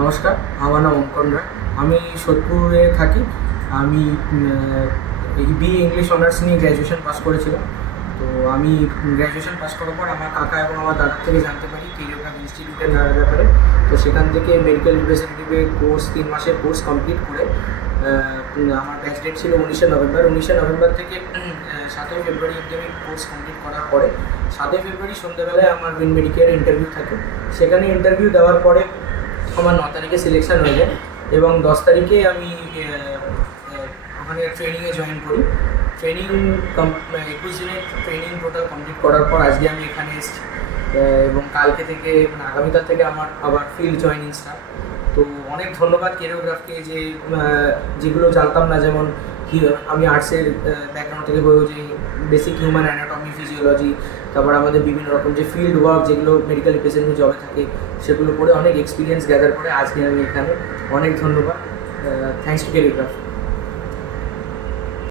নমস্কার, আমার নাম অঙ্কন রায়। আমি সোদপুরে থাকি। আমি বিএ ইংলিশ অনার্স নিয়ে গ্র্যাজুয়েশন পাস করেছিলাম। তো আমি গ্র্যাজুয়েশন পাস করার পর আমার কাকা এবং আমার দাদার থেকে জানতে পারি কেরিওগ্রাফ ইনস্টিটিউটের ব্যাপারে। তো সেখান থেকে মেডিকেল রিপ্রেজেন্টেটিভের কোর্স 3 মাসের কোর্স কমপ্লিট করে আমার ব্যাচ ডেট ছিল 19শে নভেম্বর। 19শে নভেম্বর থেকে 7ই ফেব্রুয়ারি অবধি আমি কোর্স কমপ্লিট করার পরে 7ই ফেব্রুয়ারি সন্ধ্যেবেলায় আমার উইন মেডিকেলের ইন্টারভিউ থাকে। সেখানে ইন্টারভিউ দেওয়ার পরে আমার 9 তারিখে সিলেকশান হয়ে যায় এবং 10 তারিখে আমি ওখানে ট্রেনিংয়ে জয়েন করি। ট্রেনিং 21 দিনের ট্রেনিং টোটাল কমপ্লিট করার পর আজকে আমি এখানে এসেছি এবং কালকে থেকে আগামীকাল থেকে আমার আবার ফিল্ড জয়েনিং স্টার্ট। তো অনেক ধন্যবাদ কেরিওগ্রাফকে যেগুলো জানতাম না, যেমন আমি আর্টসের ব্যাকগ্রাউন্ড থেকে বলবো যে বেসিক হিউম্যান অ্যানাটমি, ফিজিওলজি, তারপর আমাদের বিভিন্ন রকম যে ফিল্ড ওয়ার্ক যেগুলো মেডিকেল রিপ্রেজেন্টেটিভ জবে থাকে সেগুলো করে অনেক এক্সপিরিয়েন্স গ্যাদার করে আজকে আমি এখানে। অনেক ধন্যবাদ। Thanks to কেরিওগ্রাফ।